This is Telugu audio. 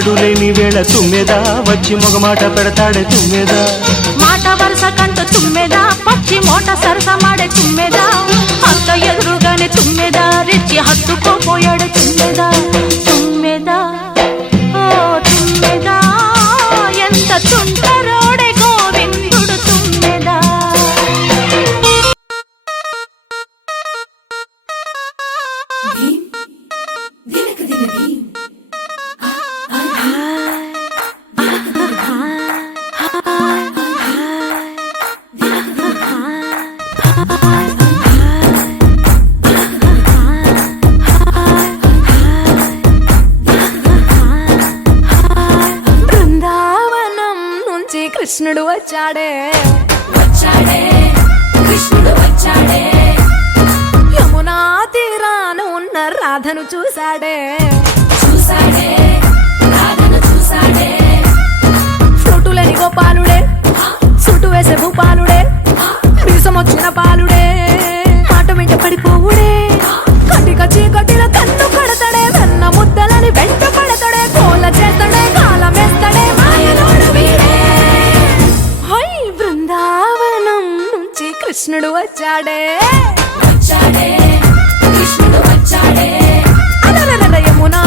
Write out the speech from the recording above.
మగడు లేని వేళ తుమ్మెదా వచ్చి మగమాట పెడతాడే తుమ్మెదా మాట వరుస కంట తుమ్మెదా పచ్చి మోట సరస మాడే తుమ్మెదా అంత ఎదురుగానే తుమ్మెదా రెచ్చి హత్తుకోపోయాడు తుమ్మెదా తుమ్మెదా ఓ తుమ్మెదా ఎంత తుంటరోడే గోవిందుడు తుమ్మెదా కృష్ణుడు వచ్చాడే వచ్చాడే కృష్ణుడు వచ్చాడే యమునా తీరాన ఉన్న రాధను చూశాడే చూసాడే రాధను చూసాడే ఫ్రూటులేని గోపాలుడే సుటు వేసే భూపాలుడే మీసం వచ్చిన పాలుడే మాట వెంట పడిపోవుడే కటిక చీకటిల కన్ను కడతాడే వెన్న ముద్దలని వెంట పడతాడే కోల చేస్తాడే కాలమేస్తాడే మాయలోడు వీడే హై బృందావనం నుంచి కృష్ణుడు వచ్చాడే వచ్చాడే కృష్ణుడు వచ్చాడే అలరల యమునా